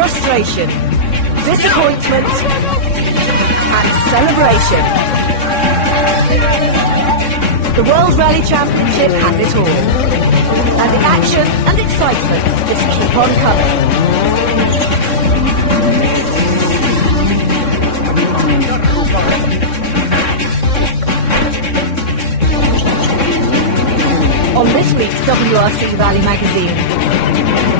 frustration, disappointment, and celebration. The World Rally Championship has it all. And the action and excitement just keep on coming. On this week's WRC Rally magazine,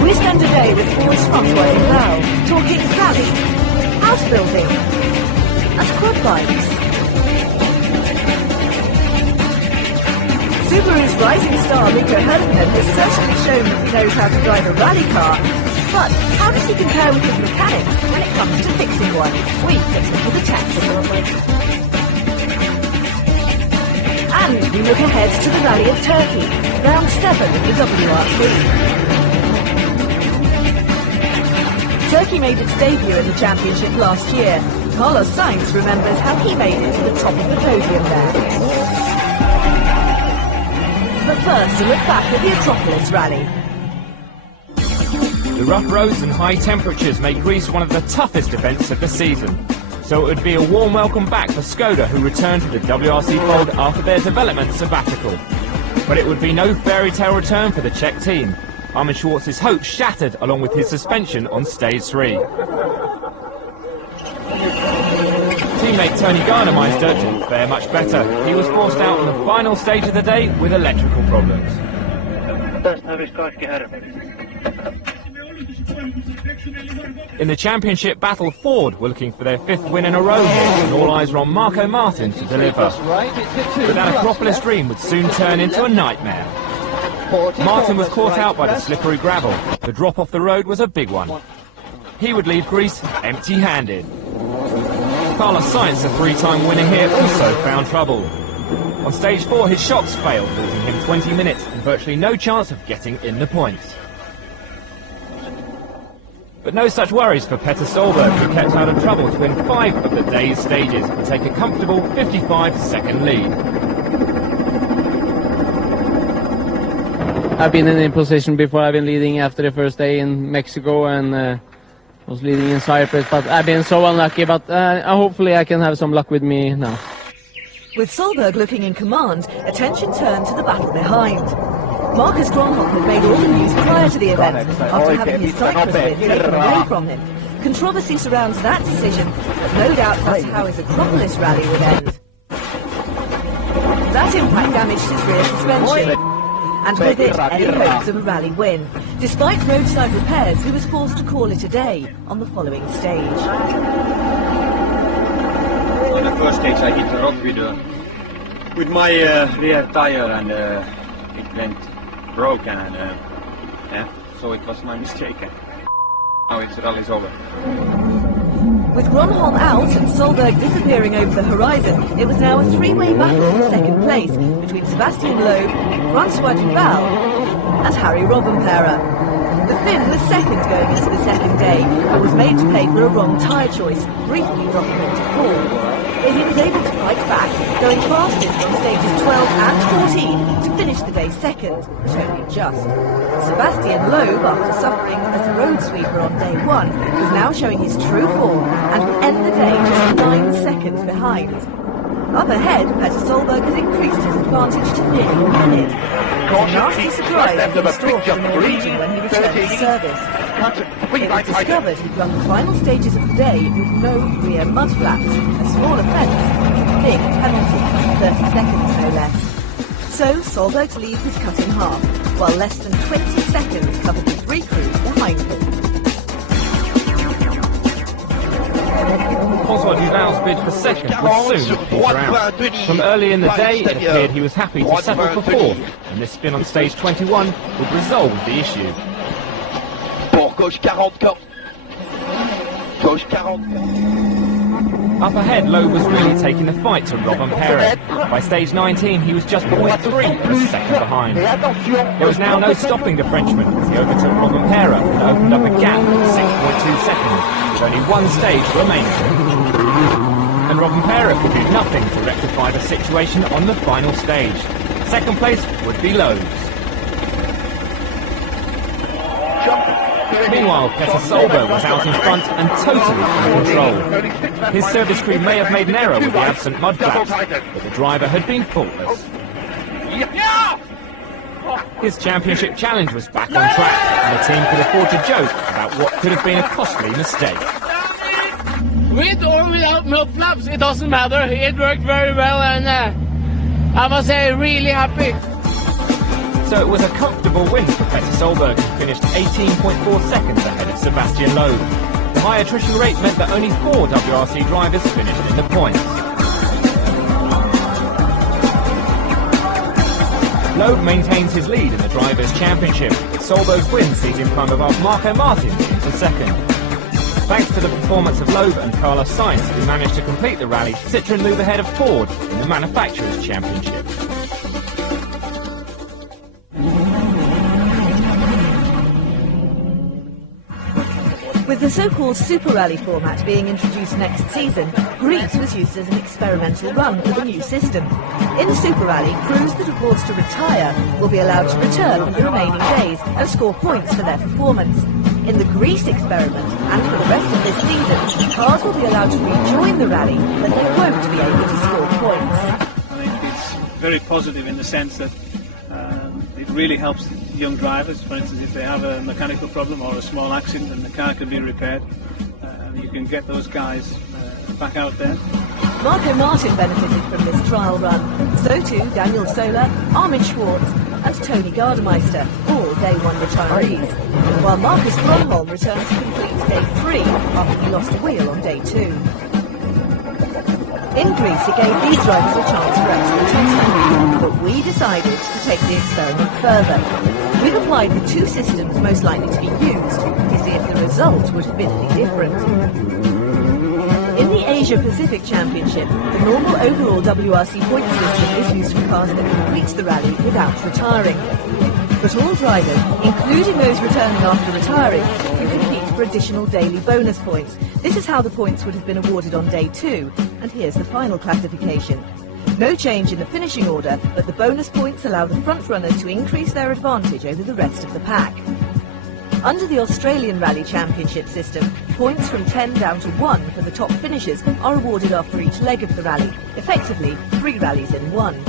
we spend a day with Force-François Val talking rally, house building, and quad bikes. Subaru's rising star Nico Hülkenberg has certainly shown that he knows how to drive a rally car, but how does he compare with his mechanics when it comes to fixing one? We get into the test. And we look ahead to the Rally of Turkey, round 7 of the WRC. Turkey made its debut in the championship last year. Carlos Sainz remembers how he made it to the top of the podium there. But first, a look back at the Acropolis Rally. The rough roads and high temperatures make Greece one of the toughest events of the season. So it would be a warm welcome back for Skoda, who returned to the WRC fold after their development sabbatical. But it would be no fairy tale return for the Czech team. Armin Schwartz's hopes shattered along with his suspension on stage 3. Teammate Tony Gardemeister didn't fare much better. He was forced out on the final stage of the day with electrical problems. In the championship battle, Ford were looking for their 5th win in a row here, and all eyes were on Marco Martin to deliver. But that Acropolis dream would soon turn into a nightmare. Martin was caught out by the slippery gravel. The drop off the road was a big one. He would leave Greece empty-handed. Carlos Sainz, the 3-time winner here, also found trouble. On stage 4, his shocks failed, losing him 20 minutes and virtually no chance of getting in the points. But no such worries for Petter Solberg, who kept out of trouble to win 5 of the day's stages and take a comfortable 55-second lead. I've been in position before. I've been leading after the first day in Mexico and was leading in Cyprus, but I've been so unlucky, but hopefully I can have some luck with me now. With Solberg looking in command, attention turned to the battle behind. Marcus Gronholm had made all the news prior to the event, after having his Cyprus win taken away from him. Controversy surrounds that decision, but no doubt as to how his Acropolis rally would end. That impact damaged his rear suspension, and with it, any hopes of a rally win. Despite roadside repairs, he was forced to call it a day on the following stage. In the first stage I hit the rock with my rear tire and it went broken and yeah, so it was my mistake. Now it's rally's over. With Gronholm out and Solberg disappearing over the horizon, it was now a 3-way battle for second place between Sebastian Loeb, François Duval and Harry Rovanperä. The Finn was second going into the second day, but was made to pay for a wrong tyre choice, briefly dropping into 4th. But he was able to fight back, going fastest on stages 12 and 14 to finish the day second, but only just. Sebastian Loeb, after suffering as a road sweeper on day 1, was now showing his true form and would end the day just 9 seconds behind. Up ahead, Petter Solberg has increased his advantage to nearly a minute. It was a nasty surprise for the store from the Norwegian when he returned to service. It was discovered he'd run the final stages of the day with no rear mud flaps, a small offence, a big penalty, 30 seconds no less. So Solberg's lead was cut in half, while less than 20 seconds covered the 3 crews behind him. François Duval's bid for second was soon peter out. From early in the day, it appeared he was happy to settle for 4th, and this spin on stage 21 would resolve the issue. Up ahead, Loeb was really taking the fight to Rovanperä. By stage 19, he was just 0.3 of a second behind. There was now no stopping the Frenchman as he overtook Rovanperä and opened up a gap of 6.2 seconds, with only 1 stage remaining. And Rovanperä could do nothing to rectify the situation on the final stage. Second place would be Loeb's. Meanwhile, Petter Solberg was out in front and totally in control. His service crew may have made an error with the absent mud flaps, but the driver had been faultless. His championship challenge was back on track, and the team could afford to joke about what could have been a costly mistake. With or without milk flaps, it doesn't matter. It worked very well, and I must say, really happy. So it was a comfortable win for Petter Solberg, who finished 18.4 seconds ahead of Sebastian Loeb. The high attrition rate meant that only 4 WRC drivers finished in the points. Loeb maintains his lead in the Drivers' Championship. Solberg's win sees him climb above Marco Martin into second. Thanks to the performance of Loeb and Carlos Sainz, who managed to complete the rally, Citroën move ahead of Ford in the Manufacturers' Championship. With the so-called Super Rally format being introduced next season, Greece was used as an experimental run for the new system. In the Super Rally, crews that are forced to retire will be allowed to return for the remaining days and score points for their performance. In the Greece experiment, and for the rest of this season, cars will be allowed to rejoin the rally, but they won't be able to score points. It's very positive in the sense that it really helps young drivers. For instance, if they have a mechanical problem or a small accident and the car can be repaired, you can get those guys back out there. Marco Martin benefited from this trial run. So too Daniel Sola, Armin Schwartz and Tony Gardemeister, all day one retirees. While Marcus Grönholm returned to complete day 3 after he lost a wheel on day 2. In Greece, it gave these drivers a chance for extra testing, but we decided to take the experiment further. We've applied the 2 systems most likely to be used to see if the result would have been any different. In the Asia-Pacific Championship, the normal overall WRC point system is used for cars that complete the rally without retiring. But all drivers, including those returning after retiring, can compete for additional daily bonus points. This is how the points would have been awarded on day 2, and here's the final classification. No change in the finishing order, but the bonus points allow the front runners to increase their advantage over the rest of the pack. Under the Australian Rally Championship system, points from 10 down to 1 for the top finishers are awarded after each leg of the rally, effectively 3 rallies in 1.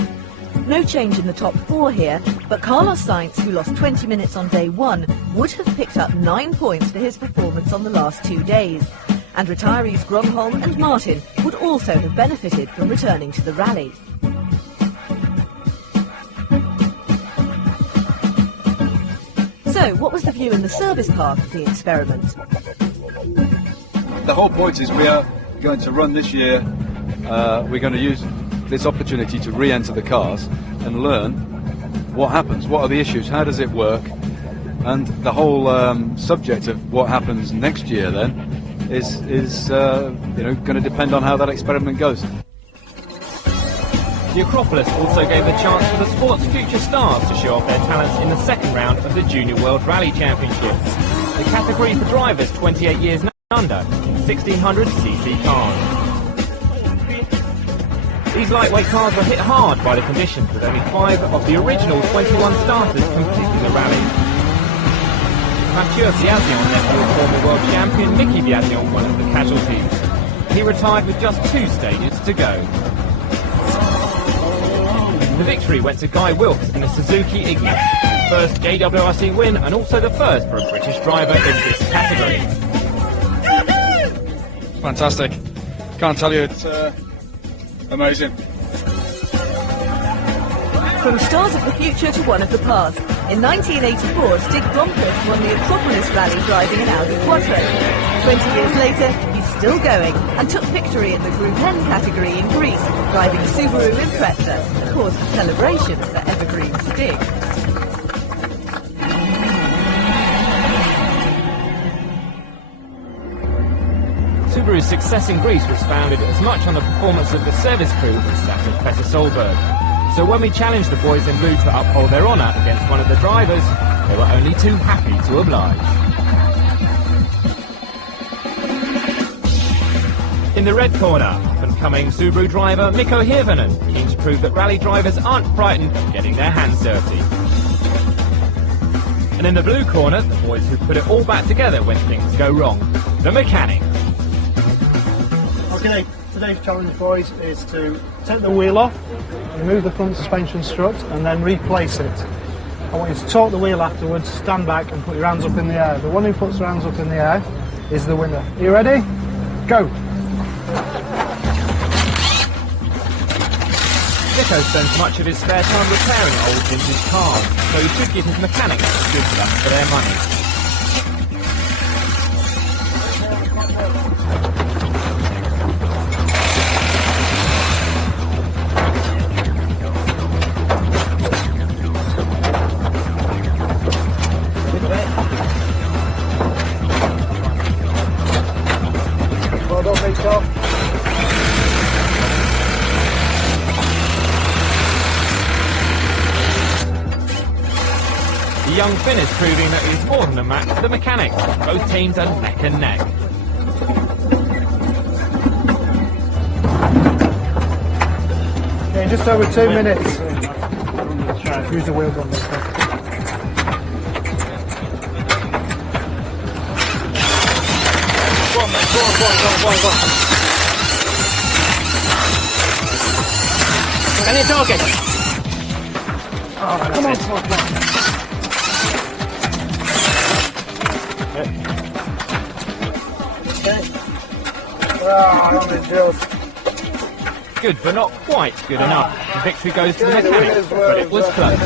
No change in the top 4 here, but Carlos Sainz, who lost 20 minutes on day 1, would have picked up 9 points for his performance on the last 2 days. And retirees Grönholm and Martin would also have benefited from returning to the rally. So, what was the view in the service park of the experiment? The whole point is we are going to run this year, we're going to use this opportunity to re-enter the cars and learn what happens, what are the issues, how does it work, and the whole subject of what happens next year then is going to depend on how that experiment goes. The Acropolis also gave the chance for the sport's future stars to show off their talents in the second round of the Junior World Rally Championship. The category for drivers 28 years and under, 1600cc cars. These lightweight cars were hit hard by the conditions, with only 5 of the original 21 starters completing the rally. Mathieu Biasion left with former world champion Mickey Biasion one of the casualties. He retired with just 2 stages to go. The victory went to Guy Wilkes in the Suzuki Ignis, his first JWRC win and also the first for a British driver in this category. Fantastic. Can't tell you, it's amazing. From stars of the future to one of the past. In 1984, Stig Blomqvist won the Acropolis Rally driving an Audi Quattro. 20 years later, he's still going and took victory in the Group N category in Greece, driving a Subaru Impreza, a cause for celebration for Evergreen Stig. Subaru's success in Greece was founded as much on the performance of the service crew as that of Petter Solberg. So when we challenged the boys in blue to uphold their honour against one of the drivers, they were only too happy to oblige. In the red corner, up-and-coming Subaru driver Mikko Hirvonen, keen to prove that rally drivers aren't frightened of getting their hands dirty. And in the blue corner, the boys who put it all back together when things go wrong. The mechanics. Okay, today's challenge, boys, is to take the wheel off, remove the front suspension strut, and then replace it. I want you to torque the wheel afterwards, stand back and put your hands up in the air. The one who puts their hands up in the air is the winner. Are you ready? Go! Nico spends much of his spare time repairing old vintage cars, so he should give his mechanics good stuff for their money. Well done, Nico. The young Finn is proving that he's more than a match for the mechanics. Both teams are neck and neck. Okay, just over 2 minutes. Use the wheel gun, Nico. Can you talk it? Come on, come on. Good, but not quite good enough. The victory goes to the mechanics, but it was close.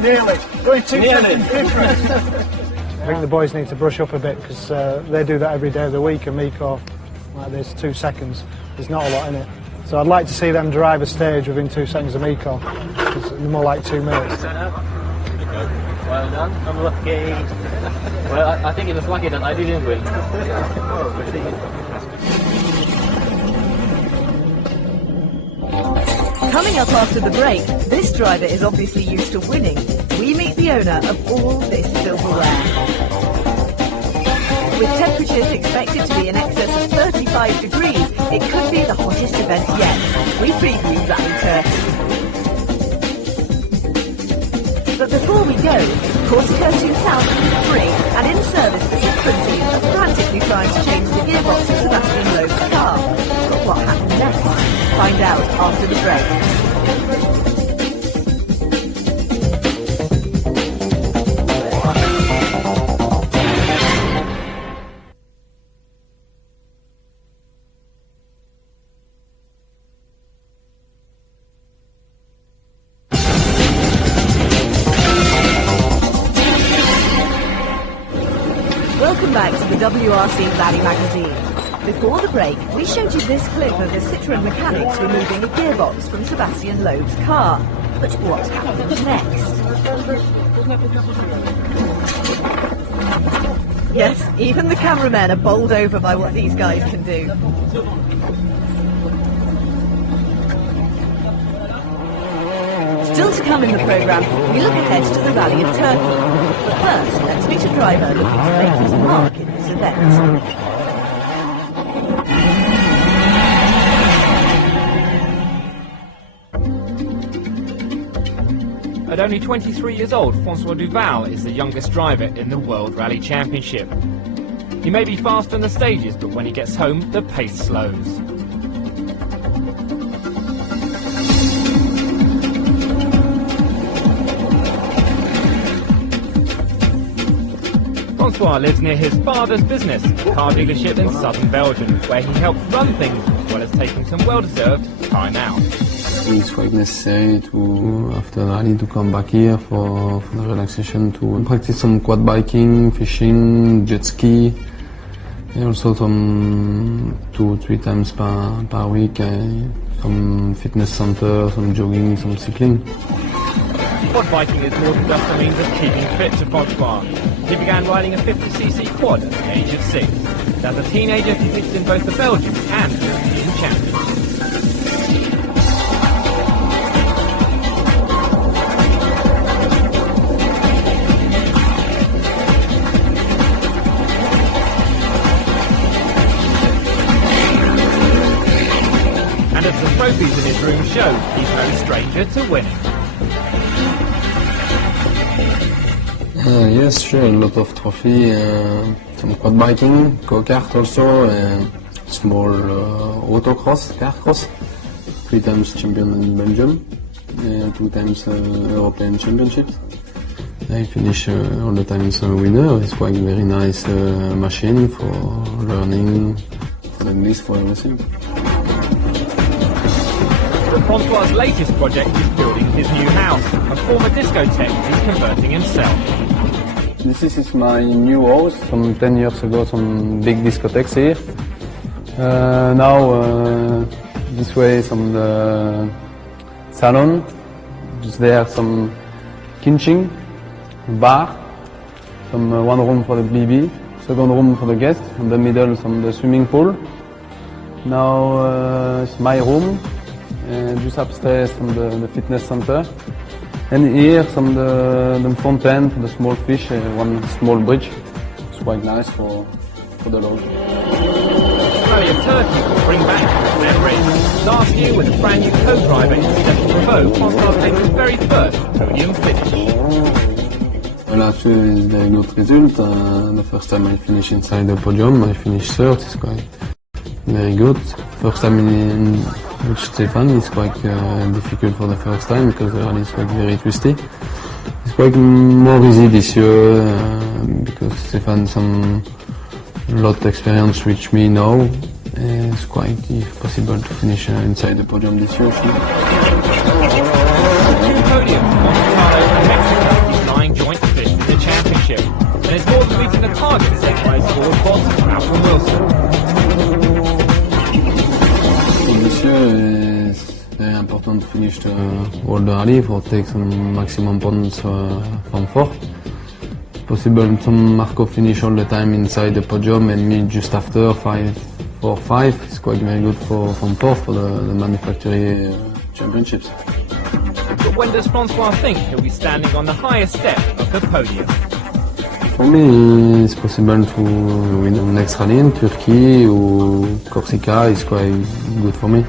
Nearly. Only 2 seconds difference. I think the boys need to brush up a bit because they do that every day of the week, and Miko, like this, 2 seconds. There's not a lot in it. So I'd like to see them drive a stage within 2 seconds of Miko. It's more like 2 minutes. Well done. I'm lucky. Well, I think it was lucky that I didn't win. Coming up after the break, this driver is obviously used to winning. We meet the owner of all this silverware. With temperatures expected to be in excess of 35 degrees, it could be the hottest event yet. We preview Rally Turkey. But before we go, Corsica 2003 and in service the Citroën team are frantically trying to change the gearbox of Sebastian Loeb's car. But what happened next? Find out after the break. Welcome back to the WRC Rally Magazine. Before the break, we showed you this clip of the Citroën mechanics removing a gearbox from Sebastian Loeb's car. But what happened next? Yes, even the cameramen are bowled over by what these guys can do. Still to come in the programme, we look ahead to the Rally of Turkey. But first, let's meet a driver looking to make his mark in this event. At only 23 years old, Francois Duval is the youngest driver in the World Rally Championship. He may be fast on the stages, but when he gets home, the pace slows. Francois lives near his father's business, a car dealership in southern Belgium, where he helps run things as well as taking some well-deserved time out. It's quite necessary to, after rally, to come back here for the relaxation, to practice some quad biking, fishing, jet ski, and also some 2-3 times per week, some fitness center, some jogging, some cycling. Quad biking is more than just a means of keeping fit to Francois. He began riding a 50cc quad at the age of 6. As a teenager, he competed in both the Belgian and European championships. And as the trophies in his room show, he's no stranger to winning. Yes, sure, a lot of trophy, some quad biking, go-kart also, and small autocross, car cross. 3 times champion in Belgium, 2 times European Championships. I finish all the times winner. It's quite very nice machine for learning, for English, for everything. But Francois' latest project is building his new house. A former discotheque he's converting himself. This is my new house. Some 10 years ago, some big discotheques here. Now, this way, some salon. Just there, some kitchen, bar, some one room for the BB, second room for the guests. In the middle, some the swimming pool. Now, it's my room. Just upstairs, some the fitness center. And here, some the fountain for the small fish, one small bridge. It's quite nice for the lodge. Rally of Turkey will bring back their race. Last year, with a brand new co-driver in Stefan Prevost, Francois made his very first podium finish. Last year is very good result. The first time I finished inside the podium, I finished third. It's quite very good. First time with Stefan is quite difficult for the first time because the rally is quite very twisty. It's quite more easy this year because Stefan some lot experience which me now. It's quite if possible to finish inside the podium this year. Two podiums, Monte Carlo and Mexico, he's lying joint fifth in the championship. And it's more than meeting the target set by his forward boss, Malcolm Wilson. This year is very important to finish the World Rally for take some maximum points from fourth. It's possible some Marco finish all the time inside the podium and me just after 5-4-5. It's quite very good from fourth for the manufacturing championships. But when does Francois think he'll be standing on the highest step of the podium? For me, it's possible to win the next rally in Turkey or Corsica. It's quite good for me.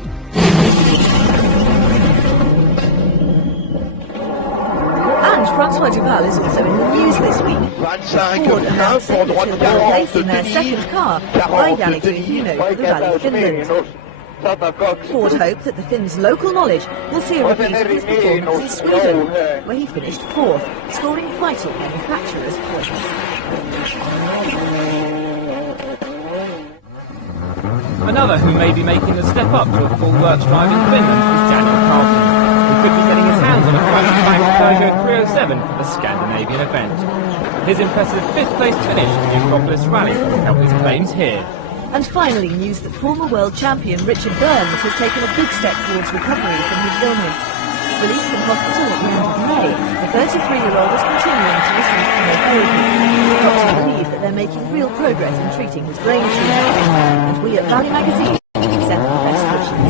And Francois Duval is also in the news this week. Ford announcing that he'll be replacing their second car by Jani Tuihino for the Rally Finland. Ford hope that the Finn's local knowledge will see a repeat of his performance in Sweden, where he finished fourth, scoring vital manufacturers' points. Another who may be making the step up to a full works drive in Finland is Daniel Carlson, who could be getting his hands on a front-pack Peugeot 307 for the Scandinavian event. His impressive fifth-place finish at the Acropolis Rally will help his claims here. And finally, news that former world champion Richard Burns has taken a big step towards recovery from his illness. Released from hospital at the end of May, the 33-year-old is continuing to receive chemotherapy. Doctors believe that they're making real progress in treating his brain tumour. And we at Rally Magazine accept the best wishes.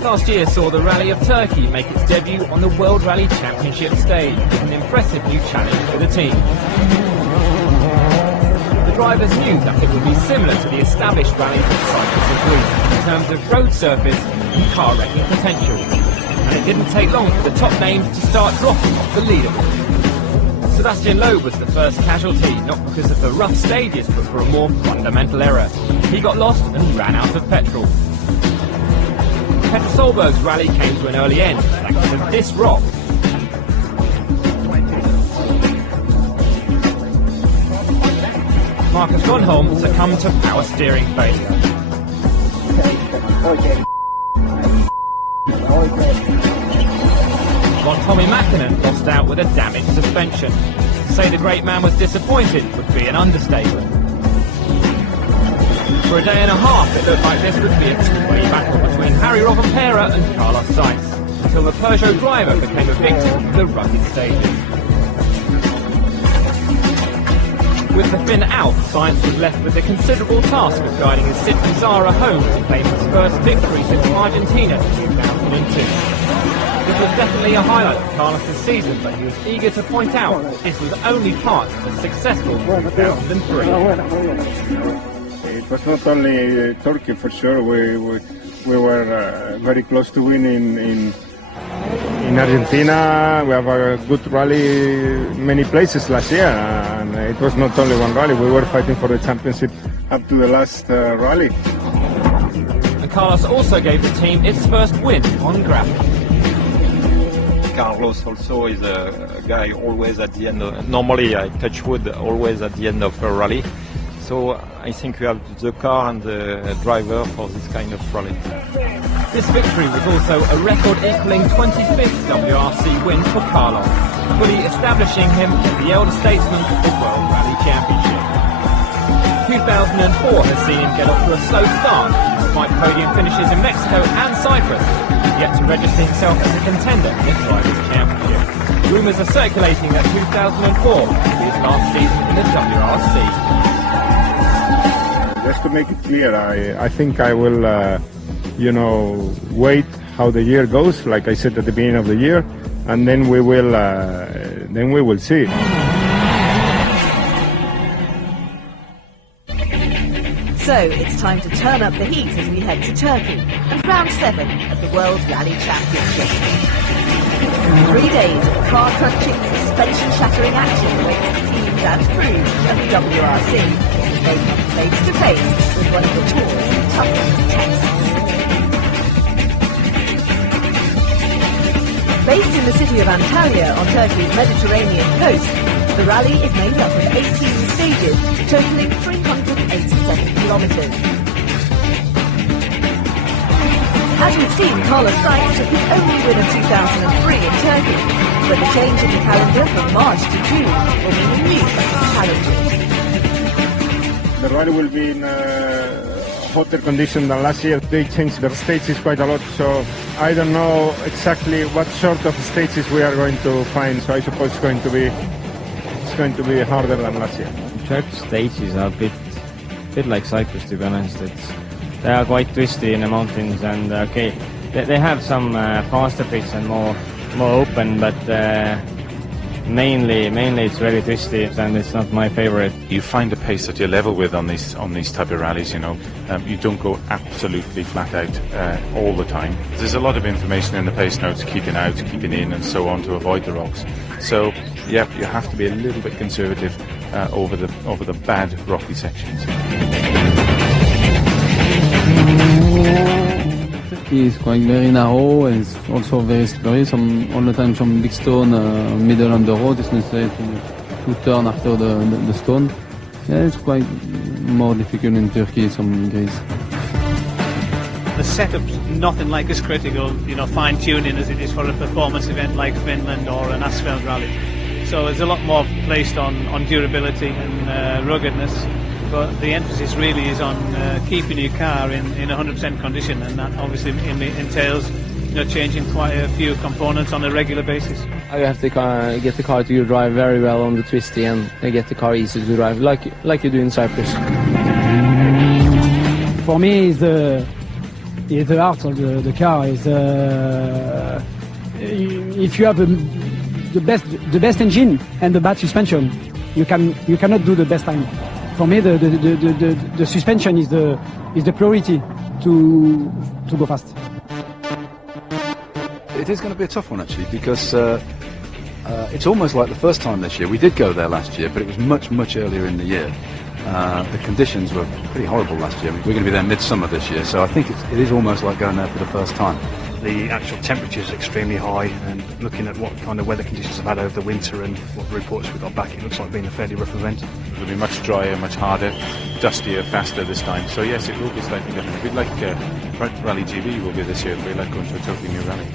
Last year saw the Rally of Turkey make its debut on the World Rally Championship stage, with an impressive new challenge for the team. The drivers knew that it would be similar to the established rallies of Cyprus and Greece in terms of road surface and car wrecking potential. And it didn't take long for the top names to start dropping off the leaderboard. Sebastian Loeb was the first casualty, not because of the rough stages, but for a more fundamental error. He got lost and ran out of petrol. Petter Solberg's rally came to an early end, thanks to this rock. Marcus Ronholm succumbed to power steering failure. While Tommy Mäkinen lost out with a damaged suspension. To say the great man was disappointed would be an understatement. For a day and a half it looked like this would be a two-way battle between Harry Rovanperä and Carlos Sainz, until the Peugeot driver became a victim of the rugged stages. With the Finn out, Sainz was left with the considerable task of guiding his Citroën Zara home to claim his first victory since Argentina in 2002. This was definitely a highlight of Carlos' season, but he was eager to point out that this was only part of a successful 2003. It was not only Turkey for sure. We were very close to winning in in Argentina, we have a good rally many places last year, and it was not only one rally. We were fighting for the championship up to the last rally. And Carlos also gave the team its first win on gravel. Carlos also is a guy always at the end of, normally I touch wood always at the end of a rally. So I think we have the car and the driver for this kind of rally. This victory was also a record equaling 25th WRC win for Carlos, fully establishing him as the elder statesman of the World Rally Championship. 2004 has seen him get off to a slow start, despite podium finishes in Mexico and Cyprus, yet to register himself as a contender in the Drivers' Championship. Rumours are circulating that 2004 will be his last season in the WRC. Just to make it clear, I think I will, wait how the year goes, like I said at the beginning of the year, and then we will see. So it's time to turn up the heat as we head to Turkey and round 7 of the World Rally Championship. 3 days of car-crunching, suspension-shattering action awaits the teams and crews of the WRC as they come face-to-face with one of the tour's toughest tests. Based in the city of Antalya on Turkey's Mediterranean coast, the rally is made up of 18 stages, totaling 387 kilometres. As we've seen, Carlos Sainz took his only win of 2003 in Turkey, but the change in the calendar from March to June will mean a new set of challenges. The rally will be in hotter condition than last year. They changed the stages quite a lot, so I don't know exactly what sort of stages we are going to find, so I suppose it's going to be harder than last year. Church stages are a bit like Cyprus, to be honest. They are quite twisty in the mountains, and they have some faster bits and more open, but mainly it's very twisty, and it's not my favorite. You find a pace that you're level with on these type of rallies. You don't go absolutely flat out all the time. There's a lot of information in the pace notes, keeping out, keeping in, and so on to avoid the rocks. So yeah, you have to be a little bit conservative over the bad rocky sections. It's quite very narrow and it's also very slippery. All the time some big stone middle on the road. It's necessary to turn after the stone. Yeah, it's quite more difficult in Turkey, some Greece. The setup's nothing like as critical, fine-tuning as it is for a performance event like Finland or an asphalt rally. So there's a lot more placed on durability and ruggedness. But the emphasis really is on keeping your car in 100% condition, and that obviously entails changing quite a few components on a regular basis. You have to get the car to drive very well on the twisty and get the car easy to drive, like you do in Cyprus. For me, the heart of the car is if you have the best engine and the bad suspension, you cannot do the best time. For me, the suspension is the priority to go fast. It is going to be a tough one actually, because it's almost like the first time this year. We did go there last year, but it was much earlier in the year. The conditions were pretty horrible last year. We're going to be there midsummer this year, so I think it is almost like going there for the first time. The actual temperature is extremely high, and looking at what kind of weather conditions I've had over the winter and what reports we got back, it looks like being a fairly rough event. It'll be much drier, much harder, dustier, faster this time. So yes, it will be slightly different. A bit like Rally GB will be this year. It'll be like going to a totally new rally.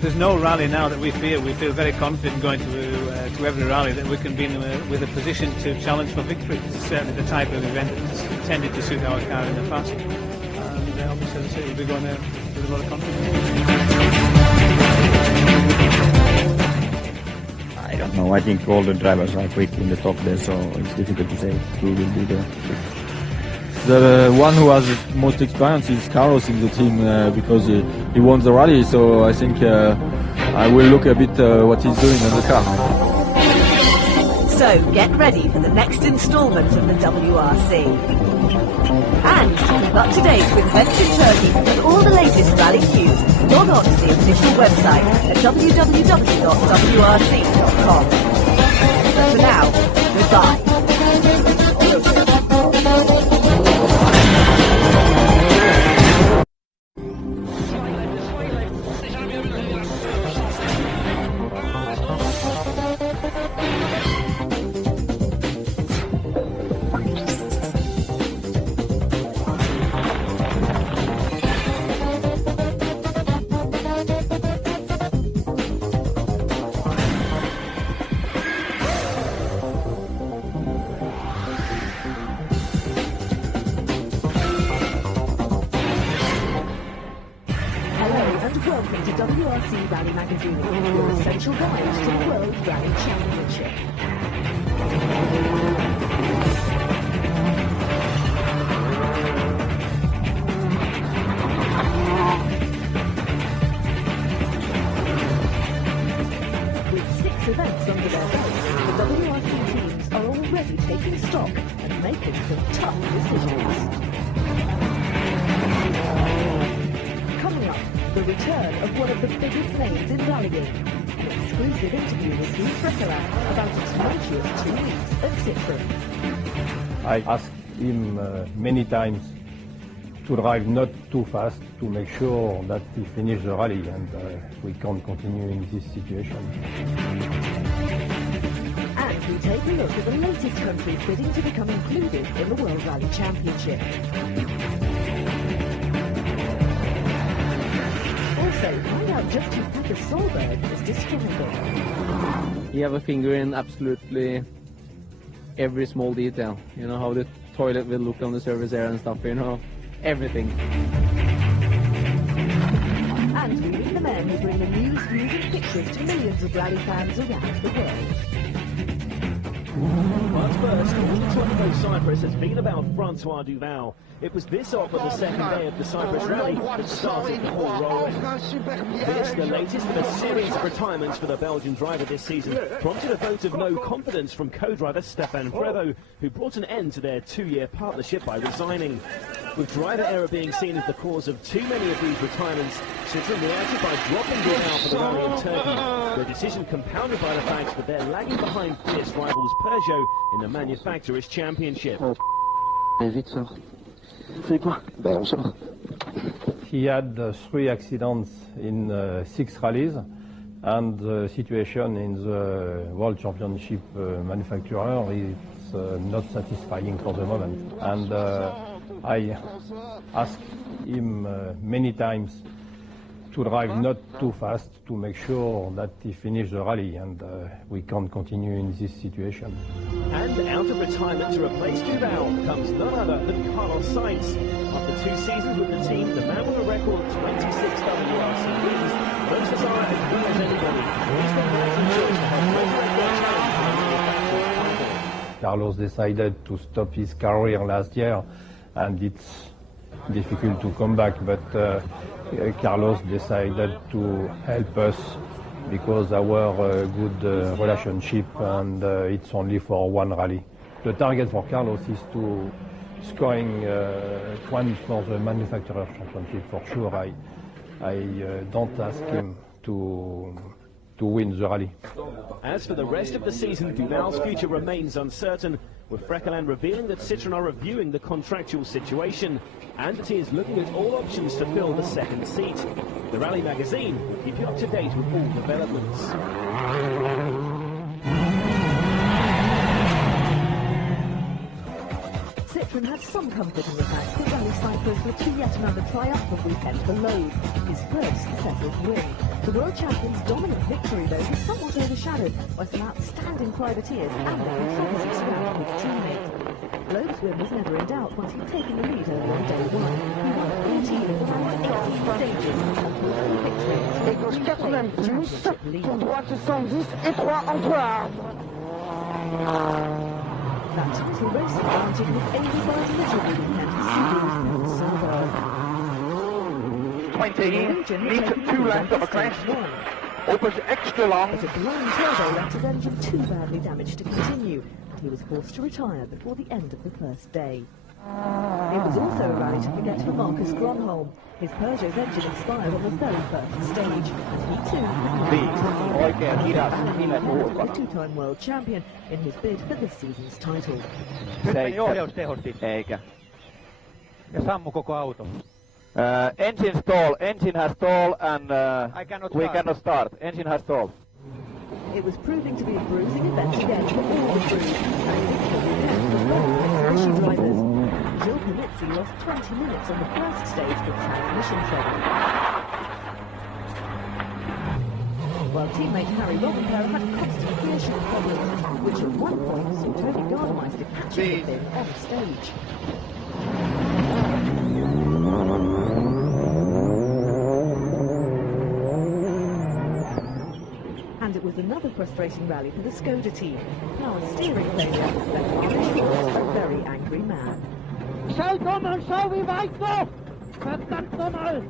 There's no rally now that we feel very confident going to every rally that we can be with a position to challenge for victory. It's certainly the type of event that's tended to suit our car in the past. And obviously, as I say, we'll be going there with a lot of confidence. I don't know. I think all the drivers are quick in the top there, so it's difficult to say who will be there. The one who has the most experience is Carlos in the team because he won the rally. So I think I will look a bit what he's doing on the car. So get ready for the next instalment of the WRC. And to keep up to date with events in Turkey and all the latest rally news, log on to the official website at www.wrc.com. But for now, goodbye. Welcome to WRC Rally Magazine, your essential guide to the World Rally Championship. With 6 events under their belts, the WRC teams are already taking stock and making some tough decisions. Coming up, the return of one of the biggest names in rallying. An exclusive interview with Guy Freckelin about his tumultuous 2 weeks at Citroën. I asked him many times to drive not too fast to make sure that he finished the rally, and we can't continue in this situation. And we take a look at the latest countries bidding to become included in the World Rally Championship. Also, find out just who Peter Solberg is describing. You have a finger in absolutely every small detail. You know how the toilet will look on the service area and stuff, you know, everything. And we meet the men who bring the news, views and pictures to millions of rally fans around the world. But first, all the talk about Cyprus has been about Francois Duval. It was this off of the second day of the Cyprus Rally that started the ball rolling. This, the latest in a series of retirements for the Belgian driver this season, prompted a vote of no confidence from co-driver Stéphane Prévost, who brought an end to their 2-year partnership by resigning. With driver error being seen as the cause of too many of these retirements, Citroën reacted by dropping Duval for the Rally of Turkey. The decision compounded by the fact that they're lagging behind fierce rivals Peugeot in the Manufacturers' Championship. He had 3 accidents in 6 rallies, and the situation in the World Championship manufacturer is not satisfying for the moment. And I asked him many times to drive not too fast to make sure that he finished the rally, and we can't continue in this situation. And out of retirement to replace Duval comes none other than Carlos Sainz. After 2 seasons with the team, the man with a record of 26 WRC wins knows the Zara as well as anybody. He's the right choice to help resurrect their challenge. Carlos decided to stop his career last year, and it's difficult to come back, but Carlos decided to help us because our good relationship, and it's only for 1 rally. The target for Carlos is to scoring one for the manufacturer championship for sure. I don't ask him to win the rally. As for the rest of the season, Duval's future remains uncertain, with Freckelin revealing that Citroën are reviewing the contractual situation and that he is looking at all options to fill the 2nd seat. The Rally Magazine will keep you up to date with all developments. Citroën had some comfort in the fact that Rally Cyprus would see yet another triumphant weekend for Loeb, his first successive win. The world champion's dominant victory, though, was somewhat overshadowed by some outstanding privateers and the controversy surrounding his teammate. Loeb's win was never in doubt once he'd taken the lead early on day 1. He won 14 of the round's 18 stages and concluded the victory. Et gauche 80 plus, pour droite 110 et 3 entre arbre. That title racing advantage was aided by a miserable weekend for Peter Solberg. 20, need 2 left of a crash. But a blind turbo left his engine too badly damaged to continue, and he was forced to retire before the end of the first day. It was also a rally to forget for Marcus Gronholm. His Peugeot's engine expired on the very first stage, and he too the two-time world champion in his bid for this season's title. Eikä. Ja sammu koko auto. Engine stall. Engine has stall and we cannot start. Engine has stall. It was proving to be a bruising event again for all the crew, and issue drivers. Gilles Panizzi lost 20 minutes on the first stage with transmission trouble. While teammate Harry Rovanperä had constant gear shift problems, which at one point saw Tony Gardemeister catching him on stage. And it was another frustrating rally for the Skoda team. Power steering failure left Arne Short a very angry man. Schau nochmal, schau wie weit noch! Verdammt nochmal!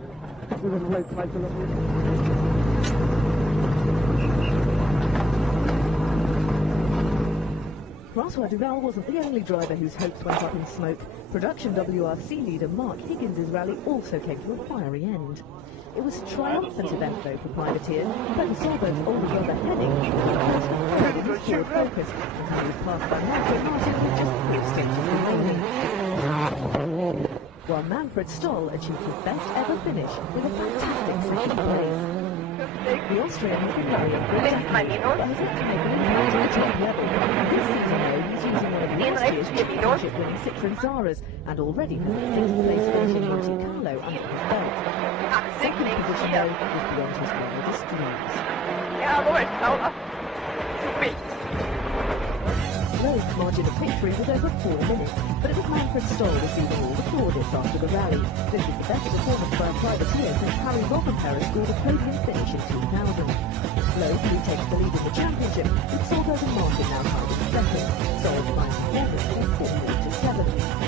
Francois Duval wasn't the only driver whose hopes went up in smoke. Production WRC leader Mark Higgins' rally also came to a fiery end. It was a triumphant event though for privateers, but Sorbo's older brother Henning was the first to in his forward focus, and he was passed by Manfred Martin with just 4 stages remaining. While Manfred Stoll achieved his best ever finish with a fantastic second place. The Austrian has been very impressive, but has yet to make an impact at the top level. This season though, he's using one of last year's championship-winning Citroen Zaras, and already has a 6th place finish in Monte Carlo under his belt. Second position though was beyond his wildest dreams. Lowest margin of victory was over 4 minutes, but it was Manfred Stoll receiving all the plaudits after the rally. This was the best performance by a privateer since Harry Rovanperä scored a podium finish in 2000. Lowe retakes the lead in the championship, with Solberg and Martin now tied in second. Stoll climbs fourth and 4-7,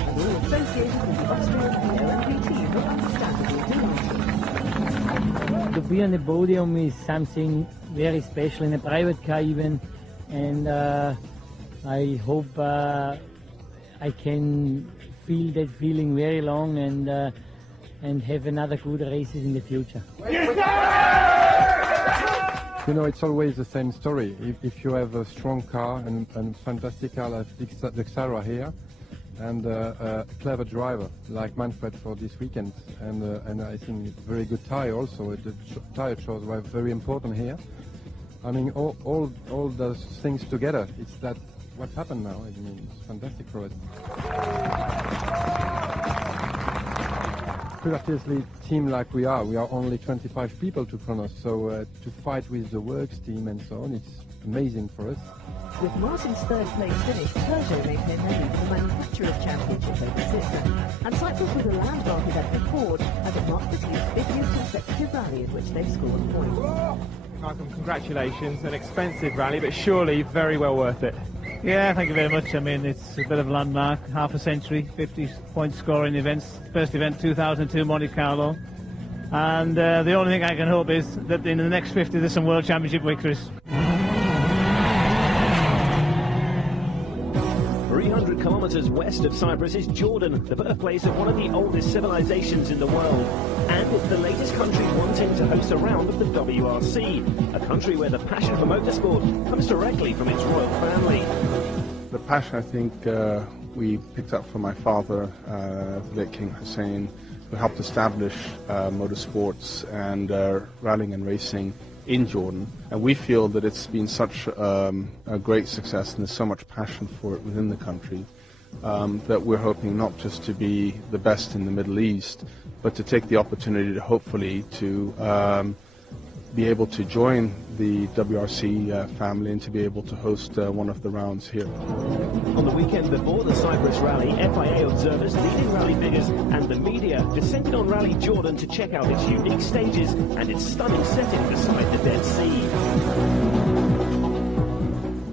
and all associated with the Austrian OMV team were understandably doomed. To be on the podium is something very special in a private car even, and I hope I can feel that feeling very long and have another good races in the future. You know, it's always the same story. If you have a strong car and fantastic car like the Xara here, and a clever driver like Manfred for this weekend, and I think very good tyre also. The tyre shows were very important here. I mean, all those things together, it's that what happened now. I mean, it's fantastic for us. Previously, team like we are only 25 people to Kronos, so to fight with the works team and so on, it's amazing for us. With Martin's third place finish, Peugeot maintained their lead in the Manufacturers' Championship over Citroën, and Cyprus was a landmark event for Ford as it marked the team's 50th consecutive rally in which they've scored points. Malcolm, congratulations. An expensive rally, but surely very well worth it. Yeah, thank you very much. I mean, it's a bit of a landmark, half a century, 50-point scoring events. First event, 2002 Monte Carlo. And the only thing I can hope is that in the next 50 there's some World Championship victories. 300 kilometers west of Cyprus is Jordan, the birthplace of one of the oldest civilizations in the world. And it's the latest country wanting to host a round of the WRC, a country where the passion for motorsport comes directly from its royal family. The passion, I think, we picked up from my father, the late King Hussein, who helped establish motorsports and rallying and racing in Jordan. And we feel that it's been such a great success and there's so much passion for it within the country that we're hoping not just to be the best in the Middle East, but to take the opportunity to hopefully to be able to join the WRC family and to be able to host one of the rounds here. On the weekend before the Cyprus Rally, FIA observers, leading rally figures and the media descended on Rally Jordan to check out its unique stages and its stunning setting beside the Dead Sea.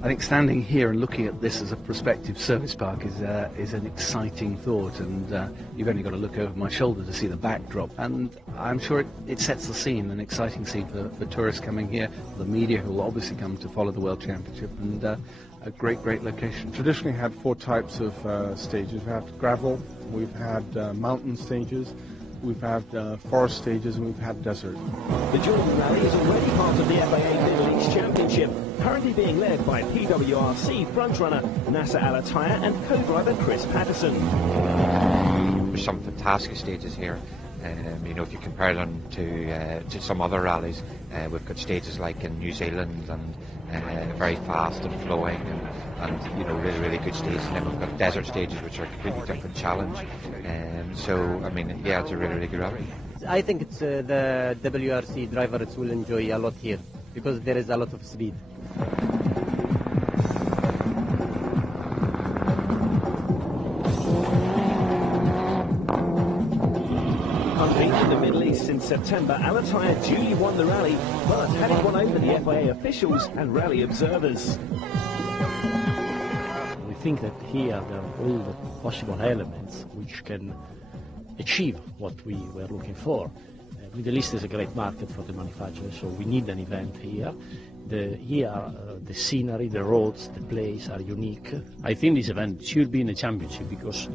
I think standing here and looking at this as a prospective service park is an exciting thought, and you've only got to look over my shoulder to see the backdrop, and I'm sure it sets the scene, an exciting scene for tourists coming here, the media who will obviously come to follow the World Championship, and a great location. Traditionally had 4 types of stages. We've had gravel, we've had mountain stages, we've had forest stages, and we've had desert. The Jordan Rally is already part of the FIA Middle East Championship, currently being led by PWRC frontrunner Nasser Al Attiyah and co-driver Chris Patterson. There's some fantastic stages here. You know, if you compare them to some other rallies, we've got stages like in New Zealand and very fast and flowing and you know, really good stages. And then we've got desert stages which are a completely different challenge. So I mean, yeah, it's a really good rally. I think it's the WRC drivers will enjoy a lot here because there is a lot of speed. Unbeaten in the Middle East since September, Al Attiyah duly won the rally, but had it won over the FIA officials and rally observers. We think that here there are all the possible elements which can achieve what we were looking for. Middle East is a great market for the manufacturers, so we need an event here. The scenery, the roads, the place are unique. I think this event should be in the championship because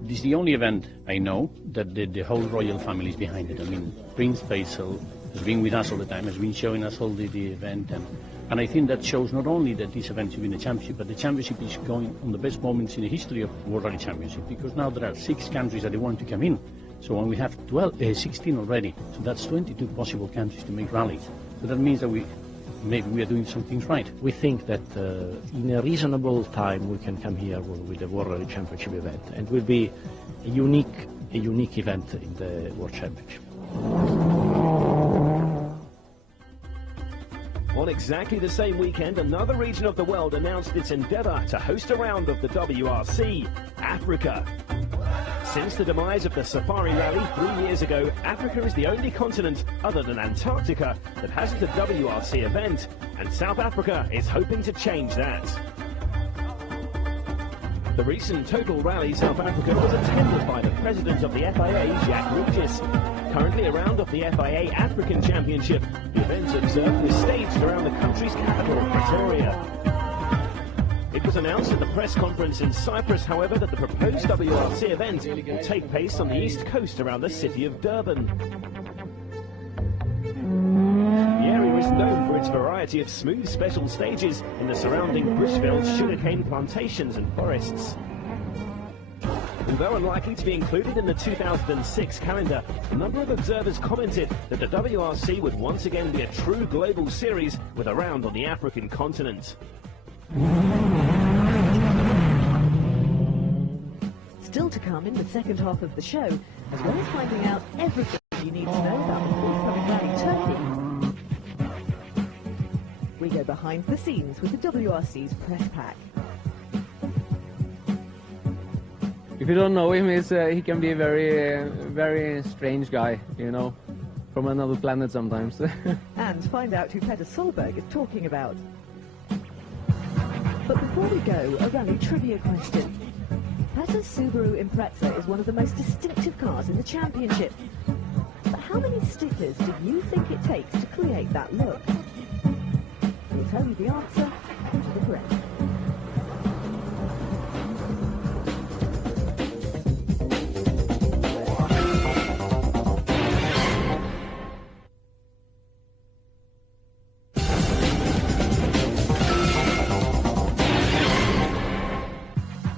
this is the only event I know that the whole royal family is behind it. I mean, Prince Faisal has been with us all the time, has been showing us all the event, and I think that shows not only that this event should be in the championship, but the championship is going on the best moments in the history of World Rally Championship, because now there are 6 countries that they want to come in. So when we have 16 already, so that's 22 possible countries to make rallies. So that means that maybe we are doing some things right. We think that in a reasonable time we can come here with the World Rally Championship event, and it will be a unique event in the World Championship. On exactly the same weekend, another region of the world announced its endeavour to host a round of the WRC, Africa. Since the demise of the Safari Rally 3 years ago, Africa is the only continent other than Antarctica that hasn't a WRC event, and South Africa is hoping to change that. The recent Total Rally South Africa was attended by the president of the FIA, Jacques Regis. Currently a round of the FIA African Championship, the event observed was staged around the country's capital, Pretoria. It was announced at the press conference in Cyprus, however, that the proposed WRC event will take place on the east coast around the city of Durban. The area is known for its variety of smooth special stages in the surrounding bushveld sugarcane plantations and forests. Although unlikely to be included in the 2006 calendar, a number of observers commented that the WRC would once again be a true global series with a round on the African continent. Still to come in the second half of the show, as well as finding out everything you need to know about the forthcoming Rally Turkey. We go behind the scenes with the WRC's press pack. If you don't know him, he can be a very strange guy, you know, from another planet sometimes. And find out who Petter Solberg is talking about. But before we go, a rally trivia question. Petter's Subaru Impreza is one of the most distinctive cars in the championship. But how many stickers do you think it takes to create that look? We'll tell you the answer after the break.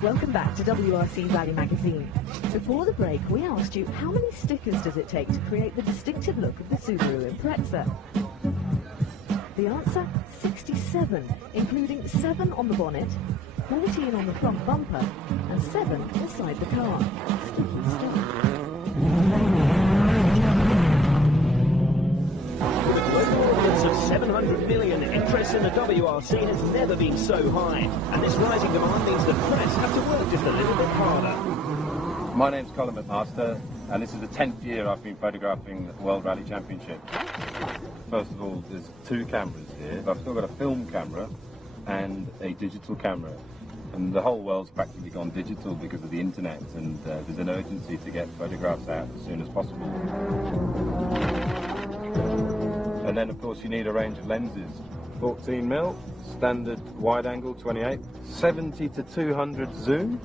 Welcome back to WRC Rally Magazine. Before the break, we asked you how many stickers does it take to create the distinctive look of the Subaru Impreza? The answer, 67, including 7 on the bonnet, 14 on the front bumper, and 7 inside the car. Sticky stuff. Of 700 million, interest in the WRC has never been so high, and this rising demand means the press have to work just a little bit harder. My name's Colin McMaster, and this is the 10th year I've been photographing the World Rally Championship. First of all, there's 2 cameras here. I've still got a film camera, and a digital camera. And the whole world's practically gone digital because of the internet, and there's an urgency to get photographs out as soon as possible. And then of course you need a range of lenses. 14mm, standard wide angle 28, 70 to 200 zoom.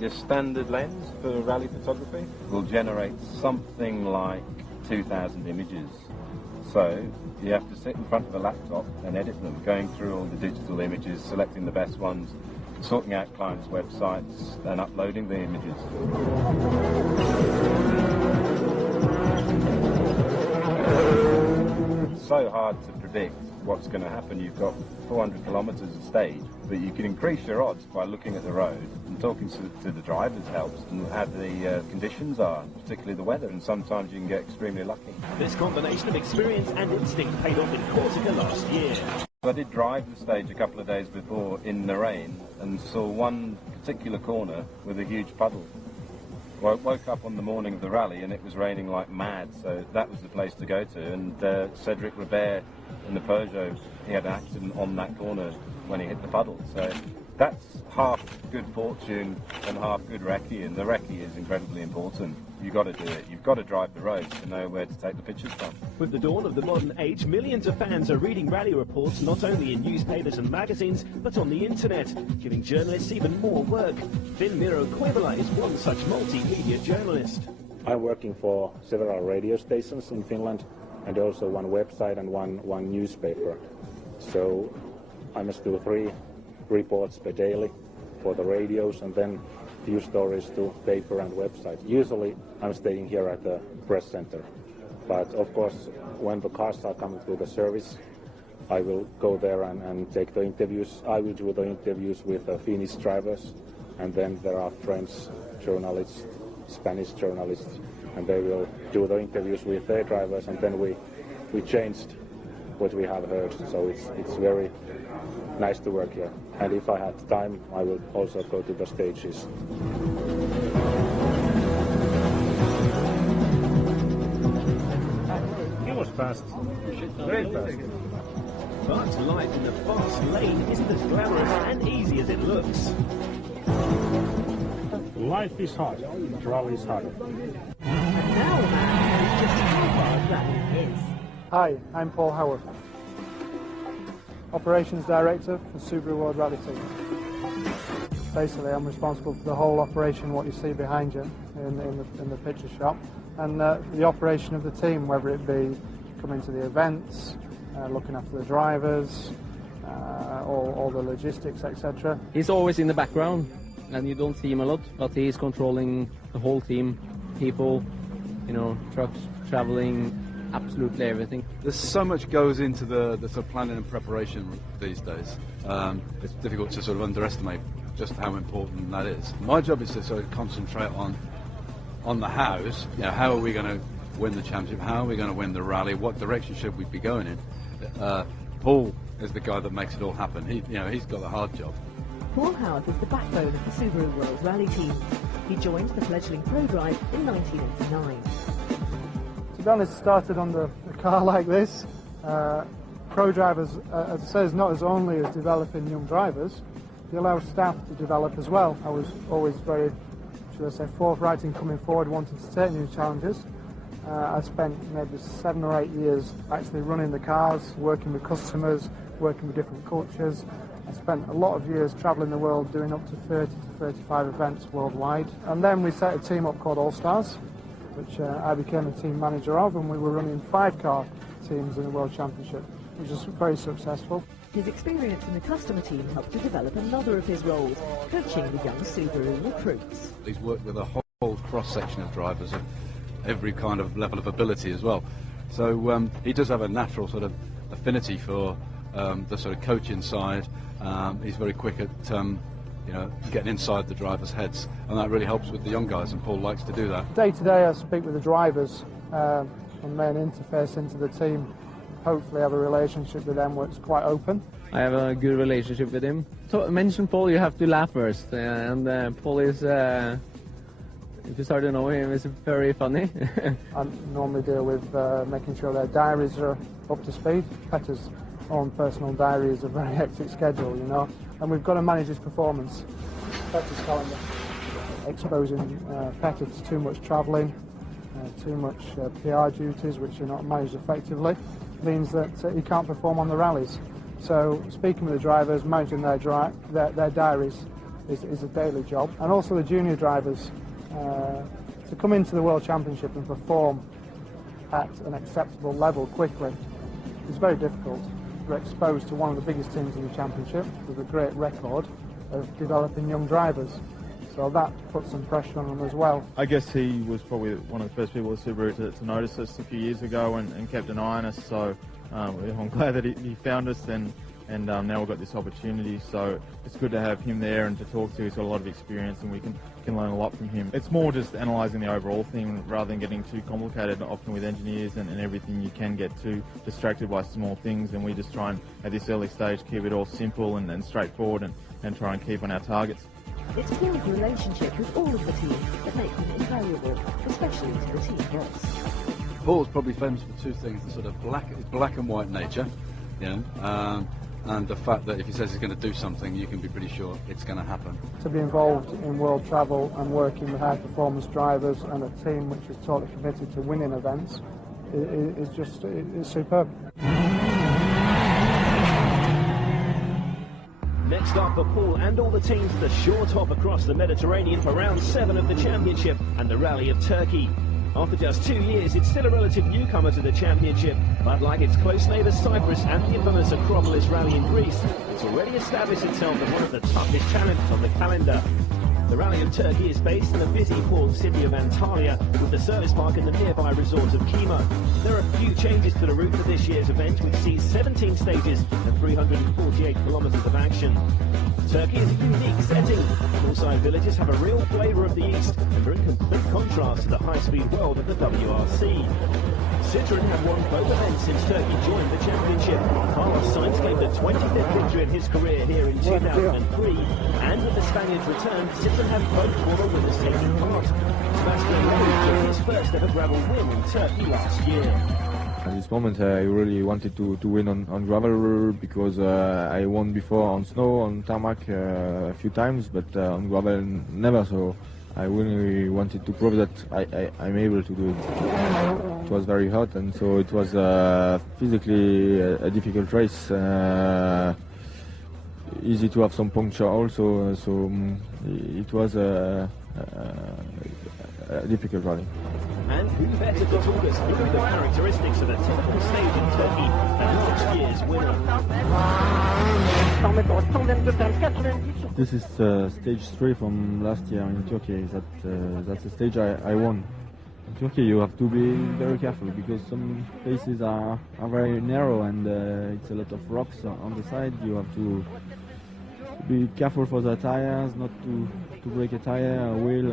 Your standard lens for rally photography will generate something like 2,000 images. So you have to sit in front of a laptop and edit them, going through all the digital images, selecting the best ones, sorting out clients' websites and uploading the images. It's so hard to predict what's going to happen. You've got 400 kilometres of stage, but you can increase your odds by looking at the road, and talking to the drivers helps, and how the conditions are, particularly the weather, and sometimes you can get extremely lucky. This combination of experience and instinct paid off in Corsica last year. I did drive the stage a couple of days before in the rain and saw one particular corner with a huge puddle. Well, I woke up on the morning of the rally and it was raining like mad, so that was the place to go to. And Cedric Robert in the Peugeot, he had an accident on that corner when he hit the puddle. So that's half good fortune and half good recce, and the recce is incredibly important. You've got to do it. You've got to drive the roads to know where to take the pictures from. With the dawn of the modern age, millions of fans are reading rally reports not only in newspapers and magazines, but on the internet, giving journalists even more work. Finn Miro Koivula is one such multimedia journalist. I'm working for several radio stations in Finland, and also one website and one newspaper. So I must do 3 reports per daily for the radios, and then few stories to paper and website. Usually I'm staying here at the press center, but of course when the cars are coming to the service, I will go there and take the interviews. I will do the interviews with Finnish drivers, and then there are French journalists, Spanish journalists, and they will do the interviews with their drivers, and then we changed what we have heard. So it's very nice to work here. And if I had time, I will also go to the stages. He was fast. Very fast. But life in the fast lane isn't as glamorous and easy as it looks. Life is hard. Rally is hard. And now a man knows just how hard rallying is. Hi, I'm Paul Howard, Operations Director for Subaru World Rally Team. Basically, I'm responsible for the whole operation, what you see behind you in the picture shop, and the operation of the team, whether it be coming to the events, looking after the drivers, all the logistics, etc. He's always in the background, and you don't see him a lot, but he's controlling the whole team, people, trucks, traveling, absolutely everything. There's so much goes into the sort of planning and preparation these days. It's difficult to sort of underestimate just how important that is. My job is to sort of concentrate on the hows. How are we going to win the championship? How are we going to win the rally? What direction should we be going in? Paul is the guy that makes it all happen. He's got a hard job. Paul Howard is the backbone of the Subaru World Rally Team. He joined the fledgling Pro Drive in 1989. To be honest, started on the car like this. Pro drivers, as I say, is not as only as developing young drivers, they allow staff to develop as well. I was always very, should I say, forthright in coming forward, wanting to take new challenges. I spent maybe 7 or 8 years actually running the cars, working with customers, working with different cultures. I spent a lot of years travelling the world, doing up to 30 to 35 events worldwide. And then we set a team up called All Stars, which I became a team manager of, and we were running 5-car teams in the World Championship, which was very successful. His experience in the customer team helped to develop another of his roles, coaching the young Subaru recruits. He's worked with a whole cross-section of drivers of every kind of level of ability as well. So he does have a natural sort of affinity for the sort of coaching side. He's very quick at getting inside the drivers' heads, and that really helps with the young guys, and Paul likes to do that. Day to day I speak with the drivers and main interface into the team. Hopefully have a relationship with them where it's quite open. I have a good relationship with him. So mention Paul, you have to laugh first, and Paul is, if you start to know him, is very funny. I normally deal with making sure their diaries are up to speed. Peter's own personal diary is a very hectic schedule, you know, and we've got to manage his performance. Petter's calendar. Exposing Petter to too much travelling, too much PR duties which are not managed effectively, means that he can't perform on the rallies. So speaking with the drivers, managing their diaries is a daily job. And also the junior drivers, to come into the World Championship and perform at an acceptable level quickly is very difficult. We're exposed to one of the biggest teams in the championship with a great record of developing young drivers. So that puts some pressure on them as well. I guess he was probably one of the first people at Subaru to notice us a few years ago and kept an eye on us. So I'm glad that he found us and now we've got this opportunity. So it's good to have him there and to talk to. He's got a lot of experience and we can learn a lot from him. It's more just analysing the overall thing rather than getting too complicated. Often with engineers and everything you can get too distracted by small things, and we just try and at this early stage keep it all simple and straightforward and try and keep on our targets. It's building a relationship with all of the team that make them invaluable, especially to the team boss. Paul's probably famous for two things: the sort of black and white nature, and the fact that if he says he's going to do something, you can be pretty sure it's going to happen. To be involved in world travel and working with high performance drivers and a team which is totally committed to winning events is superb. Next up for Paul and all the teams, the short hop across the Mediterranean for round 7 of the championship and the Rally of Turkey. After just 2 years, it's still a relative newcomer to the championship, but like its close neighbours Cyprus and the infamous Acropolis Rally in Greece, it's already established itself as one of the toughest challenges on the calendar. The Rally of Turkey is based in the busy port city of Antalya, with the service park in the nearby resort of Kima. There are a few changes to the route for this year's event, which sees 17 stages and 348 kilometres of action. Turkey is a unique setting. Poolside villages have a real flavour of the East and are in complete contrast to the high-speed world of the WRC. Citroën have won both events since Turkey joined the championship. Carlos Sainz gave the 25th victory in his career here in 2003, and with the Spaniards' return, Citroën have both former winners taking part. Sebastian Loeb took his first ever gravel win in Turkey last year. At this moment I really wanted to win on gravel because I won before on snow, on tarmac a few times, but on gravel never, so I really wanted to prove that I'm able to do it. It was very hot, and so it was physically a difficult race. Easy to have some puncture also, so it was a difficult rally. And who better to talk us through the characteristics of a typical stage in Turkey than last year's winner? This is stage 3 from last year in Turkey. That's the stage I won. In Turkey you have to be very careful because some places are very narrow and it's a lot of rocks on the side. You have to be careful for the tires, not to break a tire, a wheel.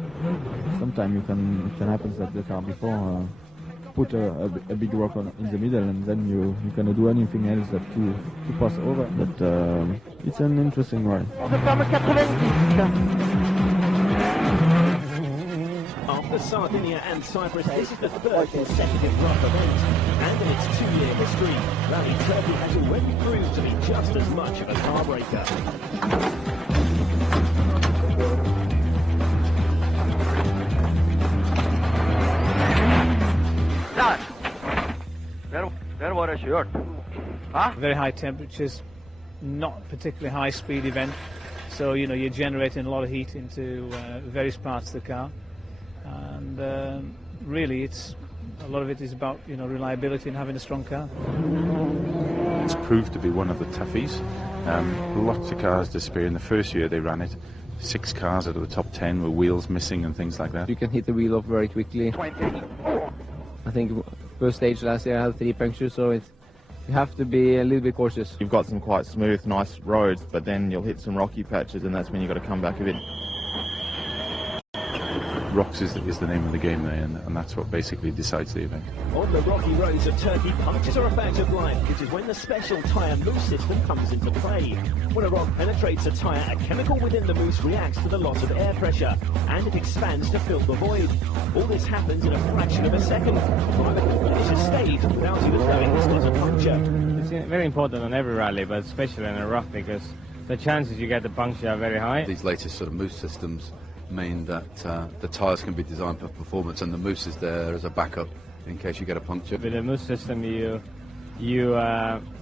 Sometimes it can happen that the car before put a big rock in the middle, and then you cannot do anything else that to pass over. But it's an interesting ride. After Sardinia and Cyprus, this is the third consecutive rough event. And in its 2-year history, Rally Turkey has already proved to be just as much of a car breaker. Where was a shirt? Huh? Very high temperatures, not particularly high speed event. So, you're generating a lot of heat into various parts of the car. And really, a lot of it is about reliability and having a strong car. It's proved to be one of the toughies. Lots of cars disappear. In the first year they ran it, 6 cars out of the top 10 were wheels missing and things like that. You can hit the wheel off very quickly. I think first stage last year I had 3 punctures, so you have to be a little bit cautious. You've got some quite smooth, nice roads, but then you'll hit some rocky patches, and that's when you've got to come back a bit. Rocks is the name of the game there, and that's what basically decides the event. On the rocky roads of Turkey, punctures are a fact of life, which is when the special tyre mousse system comes into play. When a rock penetrates a tyre, a chemical within the mousse reacts to the loss of air pressure, and it expands to fill the void. All this happens in a fraction of a second. The driver can finish a stage without even knowing he's got a puncture. It's very important on every rally, but especially in a rough, because the chances you get the puncture are very high. These latest sort of mousse systems mean that the tyres can be designed for performance, and the mousse is there as a backup in case you get a puncture. With the mousse system, you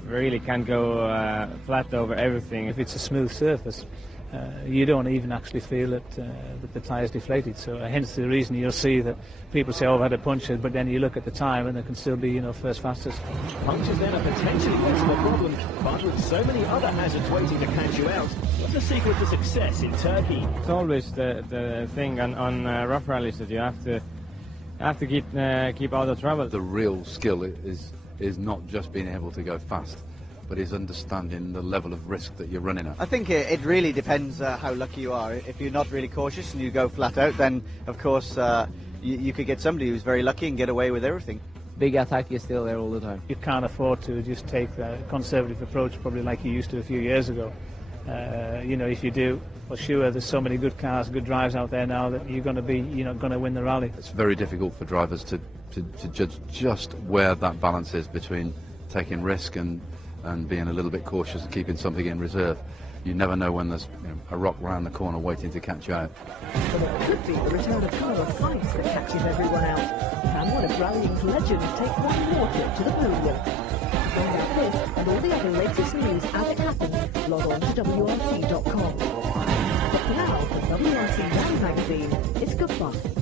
really can go flat over everything. If it's a smooth surface, you don't even actually feel it, that the tyre's deflated. So hence the reason you'll see that people say, oh, I've had a puncture, but then you look at the time and it can still be, first fastest. Punctures then are potentially less of a problem, but with so many other hazards waiting to catch you out, what's the secret to success in Turkey? It's always the thing on rough rallies that you have to keep out of trouble. The real skill is not just being able to go fast, but is understanding the level of risk that you're running at. I think it really depends how lucky you are. If you're not really cautious and you go flat out, then of course you could get somebody who's very lucky and get away with everything. Big attack is still there all the time. You can't afford to just take the conservative approach, probably like you used to a few years ago. If you do, for sure, there's so many good cars, good drives out there now that you're going to be, going to win the rally. It's very difficult for drivers to judge just where that balance is between taking risk and being a little bit cautious and keeping something in reserve. You never know when there's a rock round the corner waiting to catch you out. But it could be the return of Carl Sainz that catches everyone out. Can one of rallying's legends take one more trip to the podium? Find out this and all the other latest news as it happens, log on to WRC.com. But for now, from WRC Rally Magazine, it's goodbye.